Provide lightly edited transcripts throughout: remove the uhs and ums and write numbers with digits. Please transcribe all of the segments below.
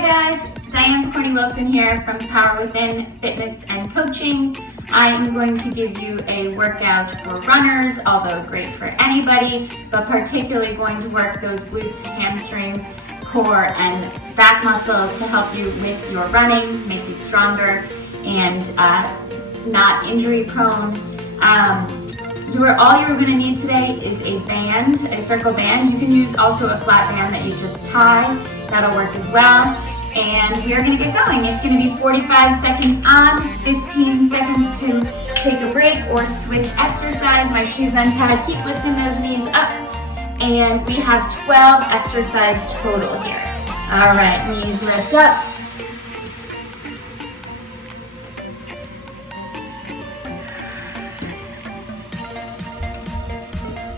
guys, Diane Wilson here from Power Within Fitness and Coaching. I am going to give you a workout for runners, although great for anybody, but particularly going to work those glutes, hamstrings, core, and back muscles to help you with your running, make you stronger and not injury prone. All you're going to need today is a band, a circle band. You can use also a flat band that you just tie. That'll work as well. And we are going to get going. It's going to be 45 seconds on, 15 seconds to take a break or switch exercise. My shoes untied, keep lifting those knees up. And we have 12 exercises total here. All right, knees lift up.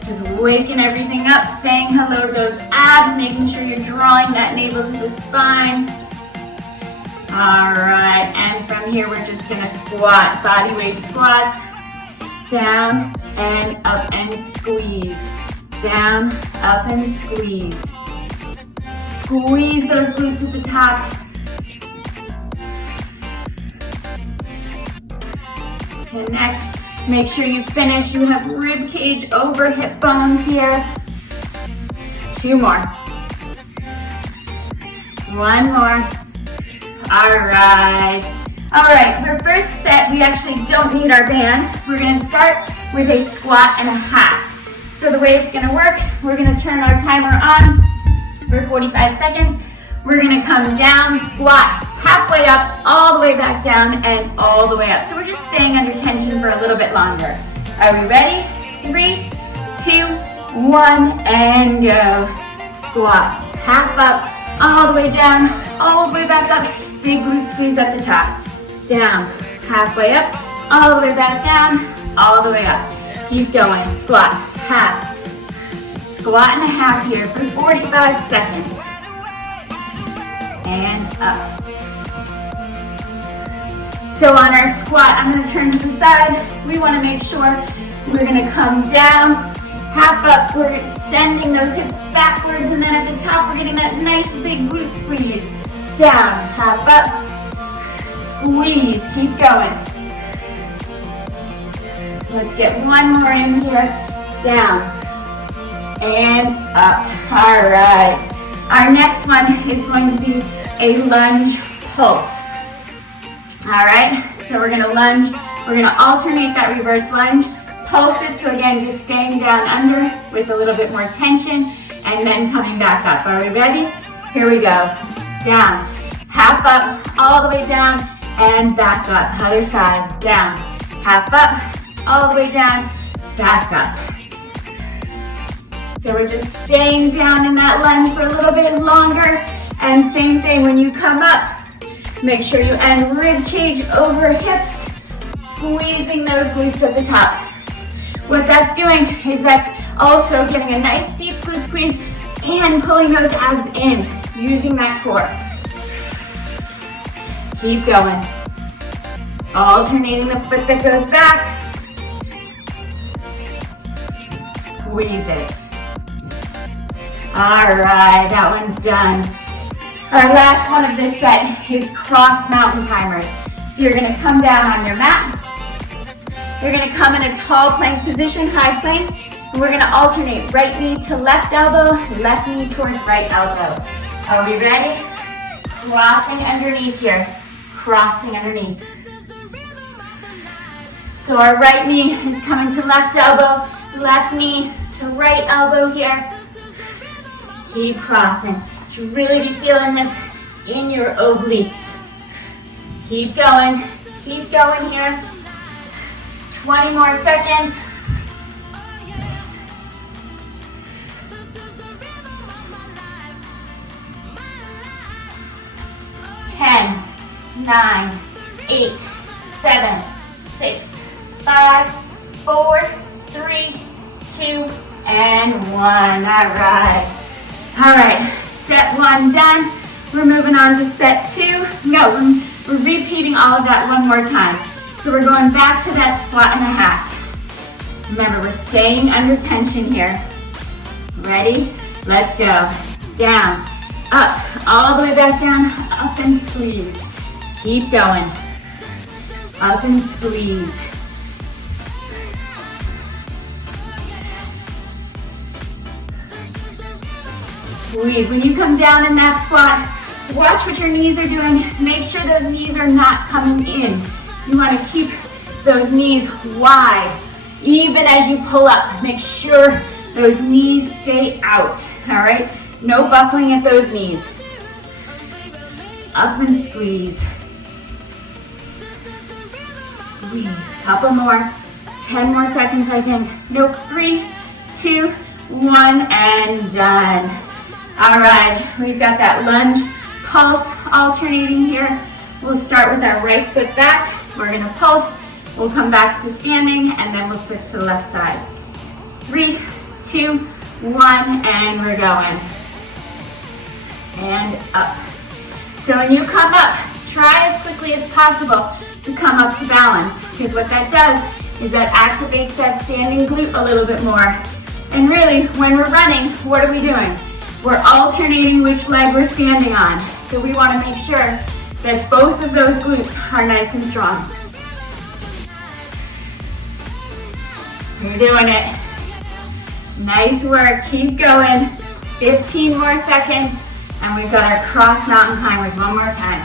Just waking everything up, saying hello to those abs, making sure you're drawing that navel to the spine. All right, and from here we're just gonna squat, body weight squats, down and up and squeeze, down, up and squeeze. Squeeze those glutes at the top. Connect. Make sure you finish. You have rib cage over hip bones here. 2 more. 1 more. All right. All right, for first set, we actually don't need our band. We're gonna start with a squat and a half. So the way it's gonna work, we're gonna turn our timer on for 45 seconds. We're gonna come down, squat, halfway up, all the way back down, and all the way up. So we're just staying under tension for a little bit longer. Are we ready? 3, 2, 1, and go. Squat, half up, all the way down, all the way back up. Big glute squeeze at the top. Down, halfway up, all the way back down, all the way up. Keep going, squat, half. Squat and a half here for 45 seconds. And up. So on our squat, I'm going to turn to the side. We want to make sure we're going to come down, half up. We're extending those hips backwards, and then at the top, we're getting that nice big glute squeeze. Down, half up, squeeze. Keep going. Let's get one more in here. Down and up. All right. Our next one is going to be a lunge pulse. All right, so we're gonna lunge. We're gonna alternate that reverse lunge, pulse it. So again, just staying down under with a little bit more tension and then coming back up. Are we ready? Here we go. Down, half up, all the way down and back up. Other side, down, half up, all the way down, back up. So we're just staying down in that lunge for a little bit longer. And same thing when you come up, make sure you end rib cage over hips, squeezing those glutes at the top. What that's doing is that's also getting a nice deep glute squeeze and pulling those abs in, using that core. Keep going. Alternating the foot that goes back. Squeeze it. All right, that one's done. Our last one of this set is cross mountain climbers. So you're gonna come down on your mat. You're gonna come in a tall plank position, high plank, and we're gonna alternate right knee to left elbow, left knee towards right elbow. Are we ready? Crossing underneath here, crossing underneath. So our right knee is coming to left elbow, left knee to right elbow here. Keep crossing. You should really be feeling this in your obliques. Keep going here. 20 more seconds. 10, 9, 8, 7, 6, 5, 4, 3, 2, and 1. All right. All right, set 1 done. We're moving on to set 2. No, we're repeating all of that one more time. So we're going back to that squat and a half. Remember, we're staying under tension here. Ready? Let's go. Down, up, all the way back down, up and squeeze. Keep going. Up and squeeze. Squeeze. When you come down in that squat, watch what your knees are doing. Make sure those knees are not coming in. You want to keep those knees wide. Even as you pull up, make sure those knees stay out, all right? No buckling at those knees. Up and squeeze. Squeeze. Couple more. 10 more seconds, I think. Nope. 3, 2, 1, and done. All right, we've got that lunge pulse alternating here. We'll start with our right foot back. We're gonna pulse. We'll come back to standing, and then we'll switch to the left side. 3, 2, 1, and we're going. And up. So when you come up, try as quickly as possible to come up to balance, because what that does is that activates that standing glute a little bit more. And really, when we're running, what are we doing? We're alternating which leg we're standing on. So we want to make sure that both of those glutes are nice and strong. You're doing it. Nice work. Keep going. 15 more seconds. And we've got our cross mountain climbers one more time.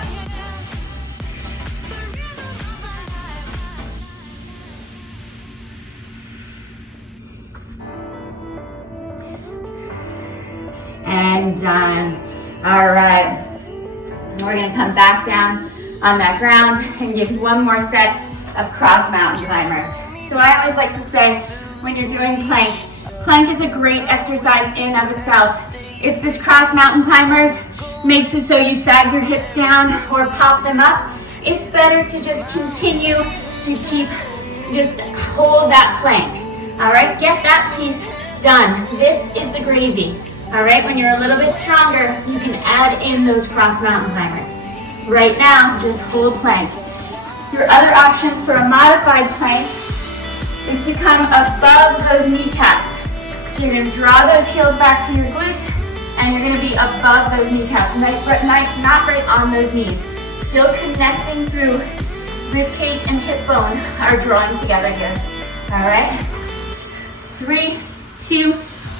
And done. All right. We're going to come back down on that ground and give you one more set of cross mountain climbers. So I always like to say, when you're doing plank, plank is a great exercise in and of itself. If this cross mountain climbers makes it so you sag your hips down or pop them up, it's better to just continue to just hold that plank. All right, get that piece done. This is the gravy. All right, when you're a little bit stronger, you can add in those cross mountain climbers. Right now, just hold plank. Your other option for a modified plank is to come above those kneecaps. So you're gonna draw those heels back to your glutes, and you're gonna be above those kneecaps, not right on those knees. Still connecting through rib cage and hip bone are drawing together here. All right, 3, 2,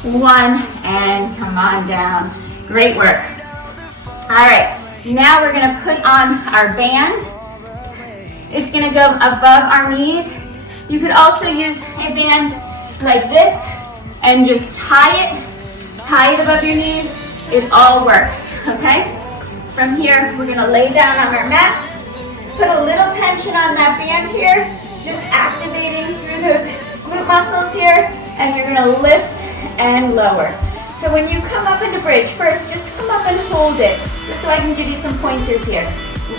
1, and come on down. Great work. All right, now we're gonna put on our band. It's gonna go above our knees. You could also use a band like this and just tie it above your knees. It all works, okay? From here, we're gonna lay down on our mat, put a little tension on that band here, just activating through those glute muscles here, and you're gonna lift and lower. So when you come up into bridge, first just come up and hold it, just so I can give you some pointers here.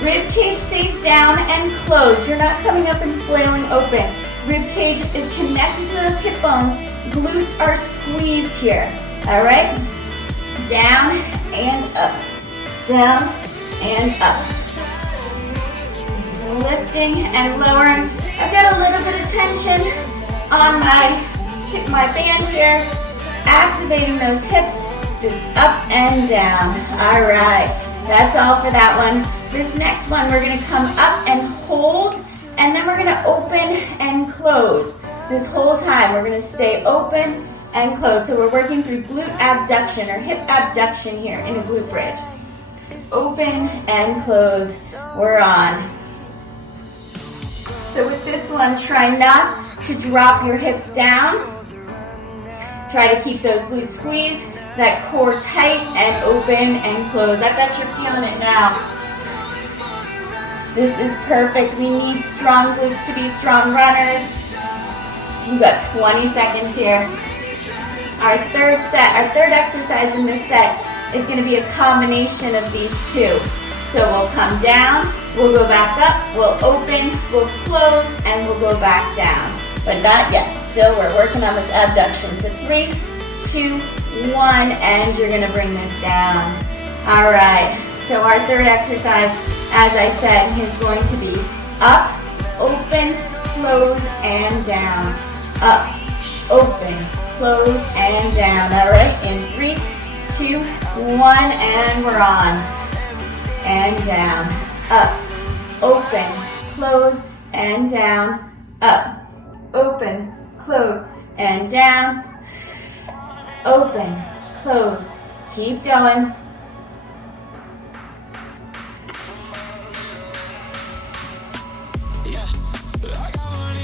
Rib cage stays down and closed. You're not coming up and flailing open. Rib cage is connected to those hip bones. Glutes are squeezed here. All right? Down and up. Down and up. Lifting and lowering. I've got a little bit of tension on my band here. Activating those hips. Just up and down. All right. That's all for that one. This next one, we're gonna come up and hold, and then we're gonna open and close. This whole time, we're gonna stay open and close. So we're working through glute abduction or hip abduction here in a glute bridge. Open and close, we're on. So with this one, try not to drop your hips down. Try to keep those glutes squeezed, that core tight and open and close. I bet you're feeling it now. This is perfect. We need strong glutes to be strong runners. You've got 20 seconds here. Our third exercise in this set is going to be a combination of these two. So we'll come down, we'll go back up, we'll open, we'll close, and we'll go back down. But not yet. Still, we're working on this abduction for 3, 2, 1, and you're going to bring this down. All right. So our third exercise, as I said, is going to be up, open, close, and down. Up, open, close, and down. All right, in 3, 2, 1, and we're on. And down, up, open, close, and down, up, open, close, and down, open, close. Keep going.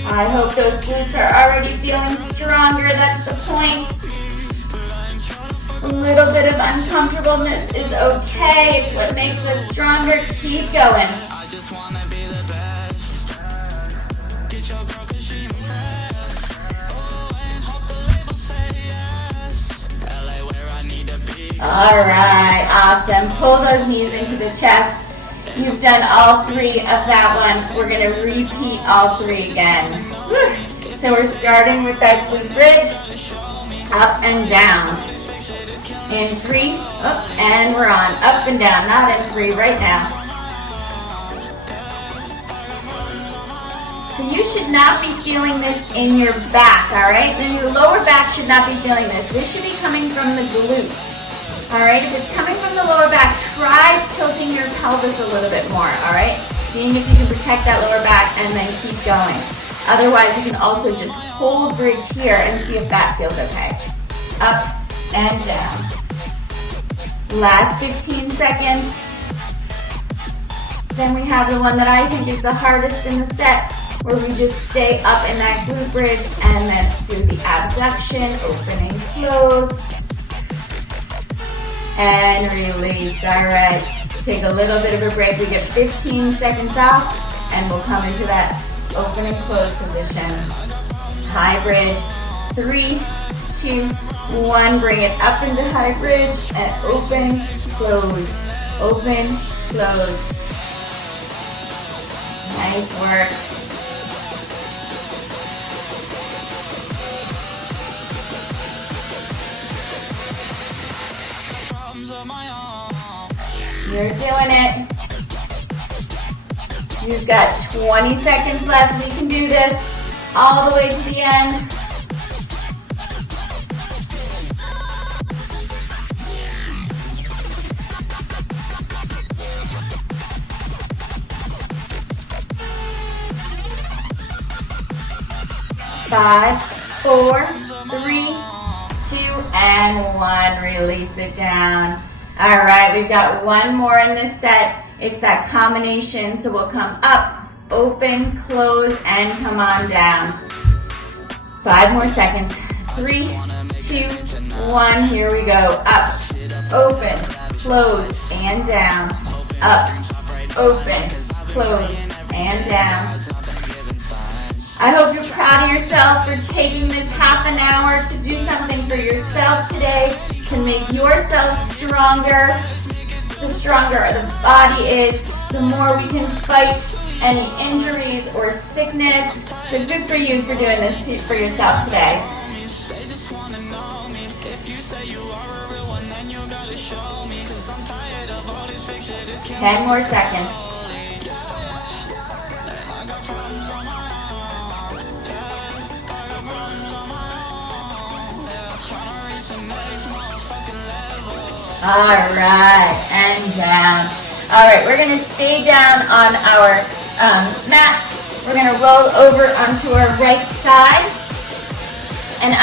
I hope those glutes are already feeling stronger. That's the point. A little bit of uncomfortableness is okay. It's what makes us stronger. Keep going. All right, awesome. Pull those knees into the chest. You've done all 3 of that one. We're going to repeat all 3 again. Woo. So we're starting with that glute bridge, up and down. In 3, up, and we're on. Up and down, not in 3 right now. So you should not be feeling this in your back, all right? And your lower back should not be feeling this. This should be coming from the glutes. All right, if it's coming from the lower back, try tilting your pelvis a little bit more, all right? Seeing if you can protect that lower back and then keep going. Otherwise, you can also just hold bridge here and see if that feels okay. Up and down. Last 15 seconds. Then we have the one that I think is the hardest in the set, where we just stay up in that glute bridge and then do the abduction, open and close. And release. All right, take a little bit of a break. We get 15 seconds off and we'll come into that open and close position. High bridge, 3, 2, 1. Bring it up into high bridge and open, close, open, close. Nice work. You're doing it. You've got 20 seconds left. We can do this all the way to the end. Five, 4, 3, 2, and 1. Release it down. All right, we've got one more in this set. It's that combination. So we'll come up, open, close, and come on down. 5 more seconds. 3, 2, 1. Here we go. Up, open, close, and down. Up, open, close, and down. I hope you're proud of yourself for taking this half an hour to do something for yourself today, to make yourself stronger. The stronger the body is, the more we can fight any injuries or sickness. So good for you for doing this for yourself today. 10 more seconds. All right, and down. All right, we're going to stay down on our mats. We're going to roll over onto our right side. And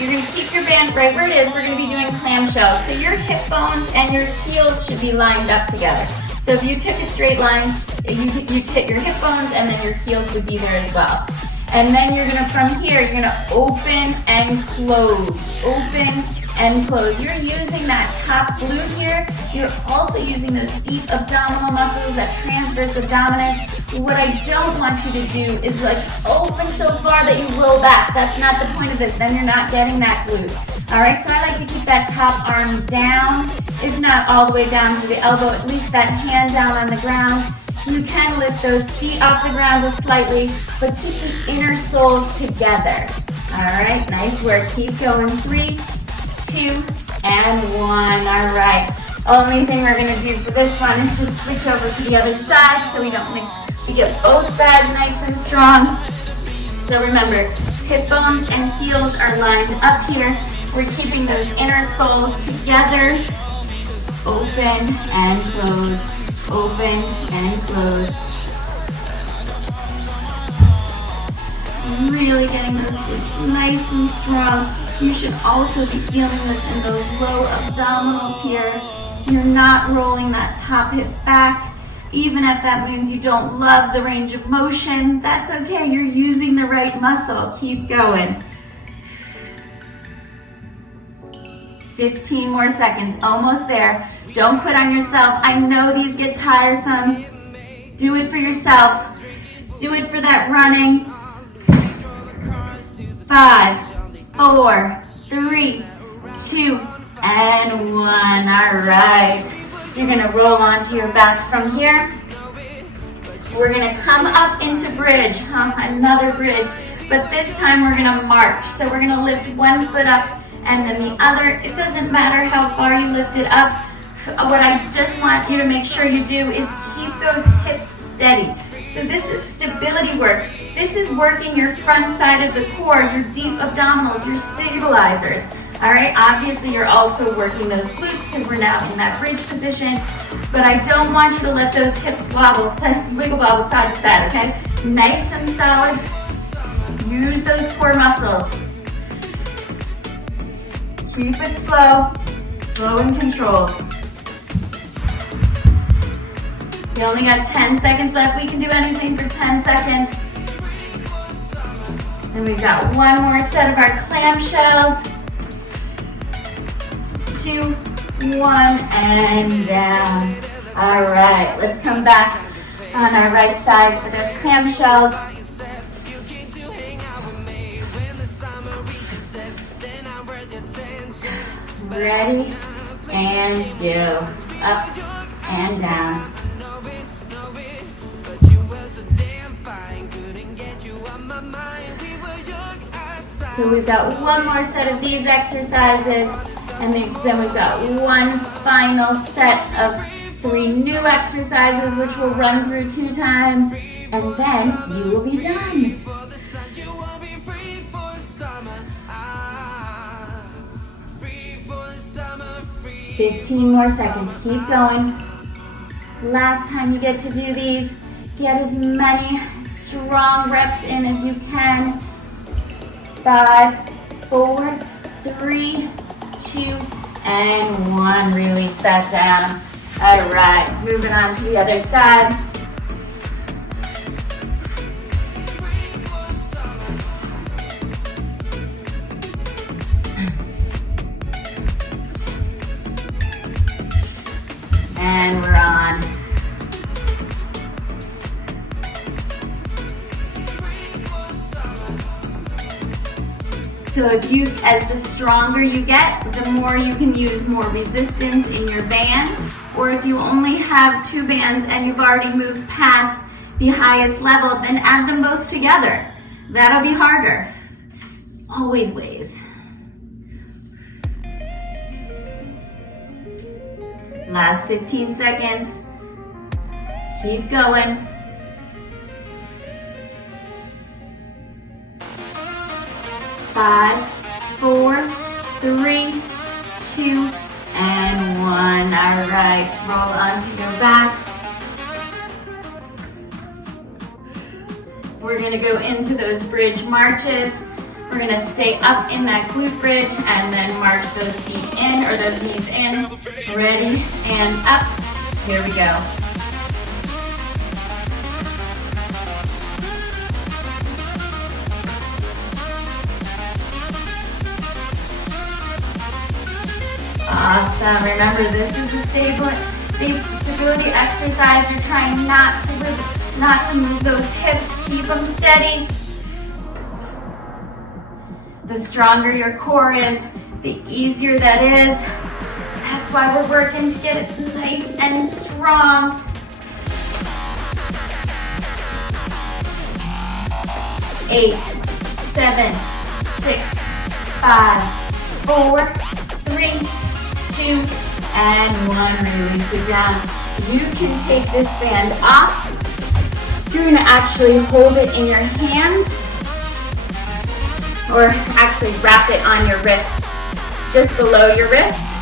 you're going to keep your band right where it is. We're going to be doing clamshells. So your hip bones and your heels should be lined up together. So if you took a straight line, you'd hit your hip bones and then your heels would be there as well. And then from here, you're going to open and close. Open and close. You're using that top glute here. You're also using those deep abdominal muscles, that transverse abdominis. What I don't want you to do is open so far that you roll back. That's not the point of this. Then you're not getting that glute. All right, so I like to keep that top arm down, if not all the way down to the elbow, at least that hand down on the ground. You can lift those feet off the ground just slightly, but keep the inner soles together. All right, nice work. Keep going. 3, 2, and 1. All right. Only thing we're going to do for this one is just switch over to the other side so we get both sides nice and strong. So remember, hip bones and heels are lined up here. We're keeping those inner soles together. Open and close, open and close. Really getting those glutes nice and strong. You should also be feeling this in those low abdominals here. You're not rolling that top hip back. Even if that means you don't love the range of motion, that's okay. You're using the right muscle. Keep going. 15 more seconds, almost there. Don't quit on yourself. I know these get tiresome. Do it for yourself. Do it for that running. 5, 4, 3, 2, and 1. All right. You're gonna roll onto your back from here. We're gonna come up into bridge, another bridge, but this time we're gonna march. So we're gonna lift one foot up and then the other. It doesn't matter how far you lift it up. What I just want you to make sure you do is keep those hips steady. So this is stability work. This is working your front side of the core, your deep abdominals, your stabilizers. All right, obviously you're also working those glutes because we're now in that bridge position, but I don't want you to let those hips wobble, wiggle wobble side to side, okay? Nice and solid. Use those core muscles. Keep it slow, slow and controlled. We only got 10 seconds left. We can do anything for 10 seconds. And we've got one more set of our clamshells. 2, 1, and down. All right, let's come back on our right side for those clamshells. Ready, and go. Up and down. So we've got one more set of these exercises, and then we've got one final set of 3 new exercises, which we'll run through 2 times, and then you will be done. 15 more seconds, keep going. Last time you get to do these, get as many strong reps in as you can. 5, 4, 3, 2, and 1. Release that down. All right, moving on to the other side. And we're on. So as the stronger you get, the more you can use more resistance in your band. Or if you only have 2 bands and you've already moved past the highest level, then add them both together. That'll be harder. Always ways. Last 15 seconds. Keep going. 5, 4, 3, 2, and 1. All right, roll onto your back. We're gonna go into those bridge marches. We're gonna stay up in that glute bridge and then march those feet in, or those knees in. Ready, and up. Here we go. Awesome. Remember, this is a stability exercise. You're trying not to move those hips. Keep them steady. The stronger your core is, the easier that is. That's why we're working to get it nice and strong. 8, 7, 6, 5, 4, 3, 2, and 1. Release it down. You can take this band off. You're going to actually hold it in your hands, or actually wrap it on your wrists, just below your wrists,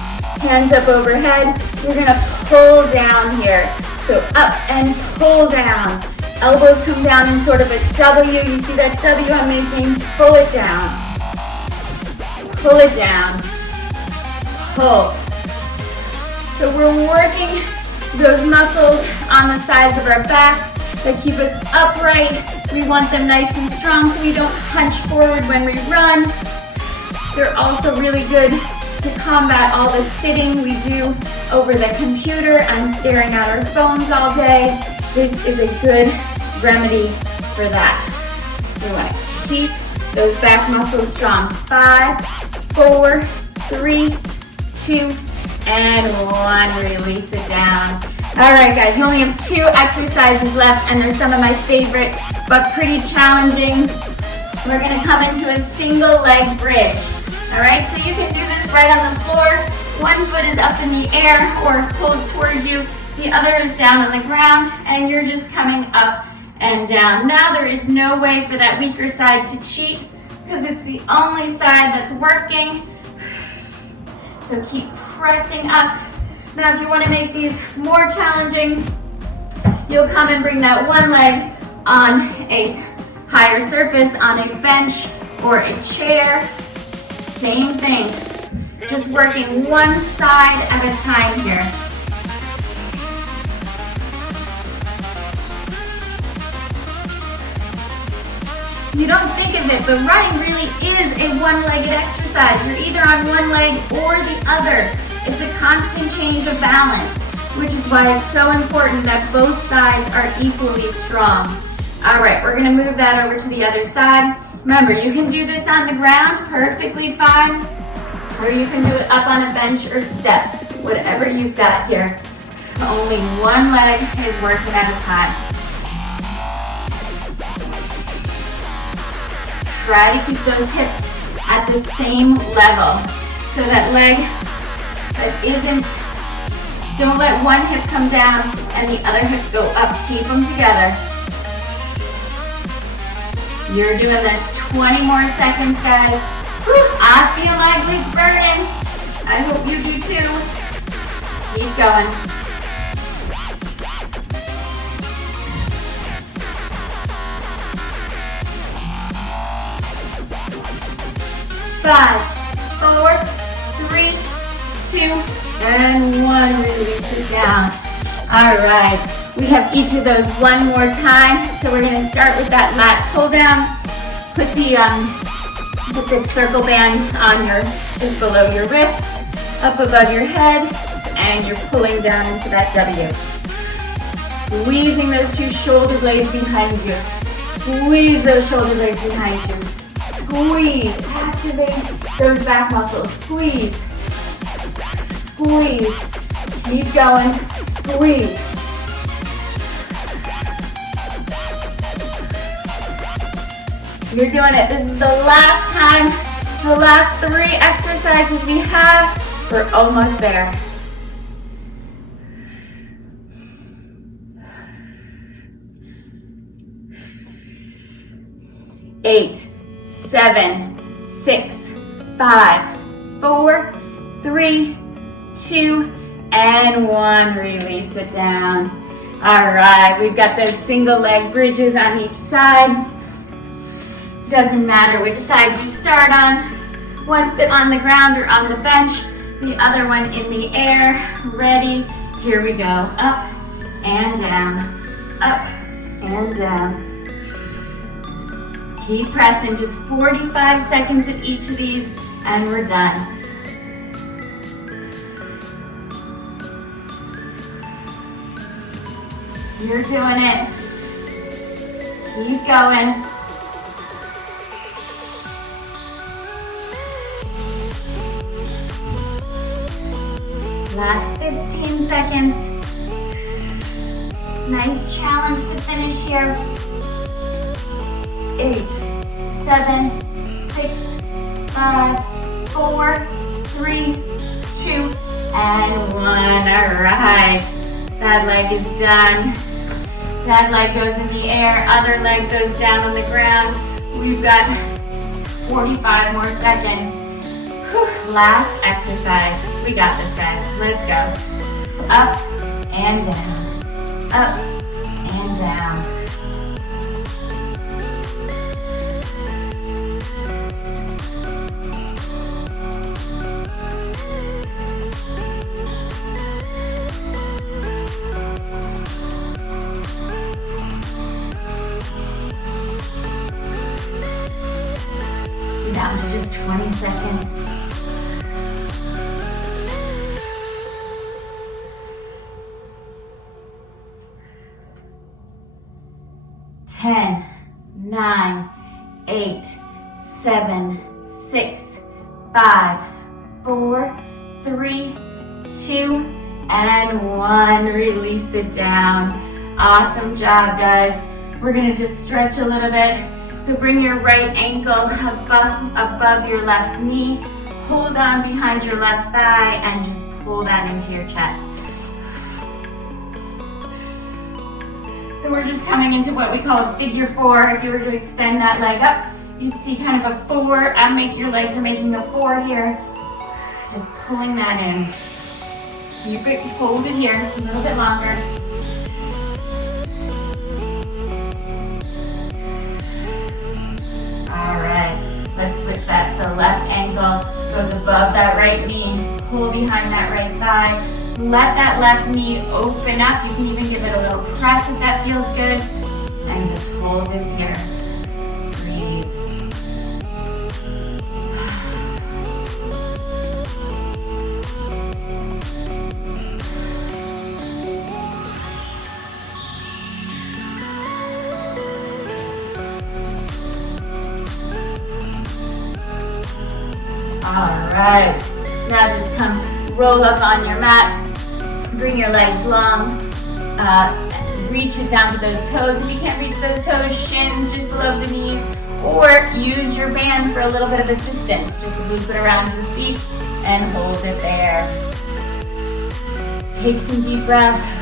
hands up overhead. we're gonna pull down here. So up and pull down. Elbows come down in sort of a W. You see that W I'm making? Pull it down. Pull it down. Pull. So we're working those muscles on the sides of our back that keep us upright. We want them nice and strong so we don't hunch forward when we run. They're also really good to combat all the sitting we do over the computer and staring at our phones all day. This is a good remedy for that. We want to keep those back muscles strong. 5, 4, 3, 2, and 1. Release it down. All right, guys, you only have 2 exercises left, and they're some of my favorite, but pretty challenging. We're gonna come into a single leg bridge. All right, so you can do this right on the floor. One foot is up in the air or pulled towards you. The other is down on the ground, and you're just coming up and down. Now there is no way for that weaker side to cheat because it's the only side that's working. So keep pressing up. Now if you want to make these more challenging, you'll come and bring that one leg on a higher surface, on a bench or a chair. Same thing, just working one side at a time here. You don't think of it, but running really is a one-legged exercise. You're either on one leg or the other. It's a constant change of balance, which is why it's so important that both sides are equally strong. All right, we're gonna move that over to the other side. Remember, you can do this on the ground perfectly fine, or you can do it up on a bench or step, whatever you've got here. Only one leg is working at a time. Try to keep those hips at the same level. So that leg that isn't, don't let one hip come down and the other hip go up. Keep them together. You're doing this 20 more seconds, guys. Whew, I feel my glutes burning. I hope you do too. Keep going. 5, 4, 3, 2, and 1. Release it down. All right. We have each of those one more time. So we're going to start with that lat pull down. Put the circle band on just below your wrists, up above your head, and you're pulling down into that W. Squeezing those 2 shoulder blades behind you. Squeeze those shoulder blades behind you. Squeeze. Activate those back muscles. Squeeze. Squeeze. Keep going. Squeeze. You're doing it. This is the last time, the last 3 exercises we have. We're almost there. Eight, 7, 6, 5, 4, 3, 2, and 1. Release it down. All right, we've got those single leg bridges on each side. Doesn't matter which side you start on. One foot on the ground or on the bench, the other one in the air. Ready? Here we go. Up and down. Up and down. Keep pressing, just 45 seconds of each of these, and we're done. You're doing it. Keep going. Last 15 seconds. Nice challenge to finish here. 8, 7, 6, 5, 4, 3, 2, and 1. All right. That leg is done. That leg goes in the air. Other leg goes down on the ground. We've got 45 more seconds. Whew. Last exercise. We got this, guys. Let's go. Up and down. Up and down. Down to just 20 seconds. Ten, 9, 8, 7, 6, 5, 4, 3, 2, and 1. Release it down. Awesome job, guys. We're gonna just stretch a little bit. So bring your right ankle above your left knee. Hold on behind your left thigh and just pull that into your chest. So we're just coming into what we call a figure four. If you were to extend that leg up, you'd see kind of a four. Your legs are making a four here. Just pulling that in. Keep it, hold it here a little bit longer. Let's switch that. So left ankle goes above that right knee. Pull behind that right thigh. Let that left knee open up. You can even give it a little press if that feels good. And just hold this here. Breathe. All right, now just come roll up on your mat, bring your legs long, reach it down to those toes. If you can't reach those toes, shins just below the knees, or use your band for a little bit of assistance. Just loop it around your feet and hold it there. Take some deep breaths.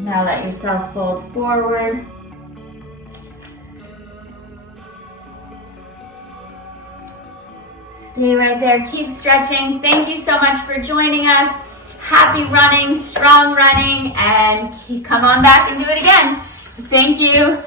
Now let yourself fold forward. Stay right there, keep stretching. Thank you so much for joining us. Happy running, strong running, and come on back and do it again. Thank you.